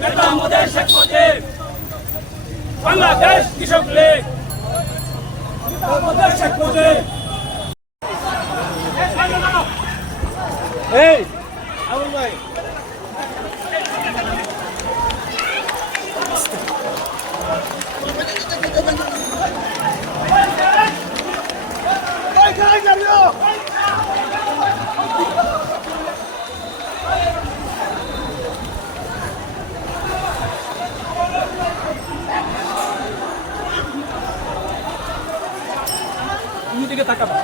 নেতা আমাদের শেখ মুজিব বাংলাদেশ কৃষক লীগ। আমাদের শেখ মুজিব। এই আমল ভাই। Hey, guys, are you? তুমি দিকে তাকাবা।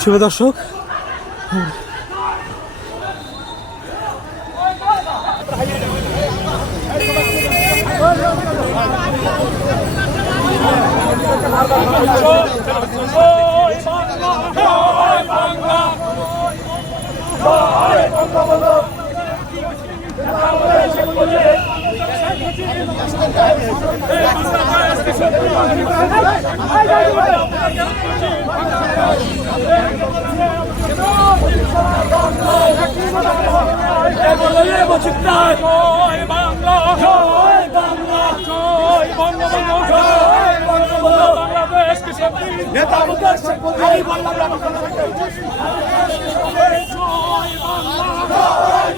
শুভ দর্শক Hey, জয় বাংলা জয় বাংলা জয় বঙ্গবন্ধু জয় বঙ্গবন্ধু। বাংলাদেশ কৃষক নেতা মুকেশ জয় বাংলা জয়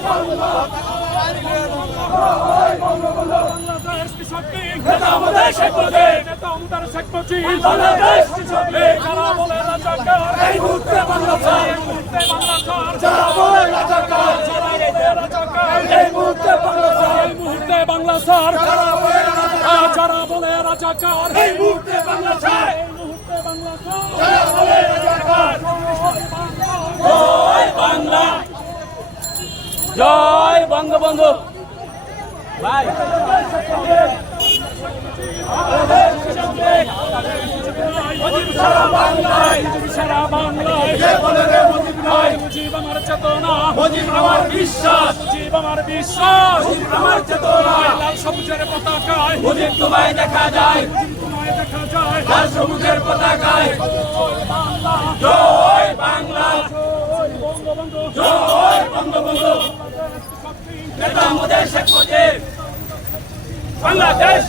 বাংলা। বাংলাদেশ কৃষক নেতা আমাদের শেখ মুজিব নেতা আমাদের শেখ মুজিব বাংলাদেশ কৃষক যারা বলে রাজাকার এই মুহূর্তে বাংলা চাই মুহূর্তে বাংলা চাই যারা বলে রাজাকার যারা বলে রাজাকার এই মুহূর্তে বাংলা চাই এই মুহূর্তে বাংলা স্যার যারা বলে রাজাকার রাজাকার এই মুহূর্তে বাংলা চাই এই মুহূর্তে বাংলা যারা বলে রাজাকার জয় বাংলা জয় বঙ্গবন্ধু। ভাই। সারা বাংলায়। সারা বাংলায়। মুজিব আমার চেতনা। মুজিব আমার বিশ্বাস। মুজিব আমার বিশ্বাস। আমার চেতনা। লাল সবুজের পতাকায় মুজিব তোমায় দেখা যায়। তোমায় দেখা যায়। লাল সবুজের পতাকায়। জয় বাংলা। জয় বঙ্গবন্ধু। জয় বঙ্গবন্ধু। নেতা আমাদের শেখ মুজিব। বাংলাদেশ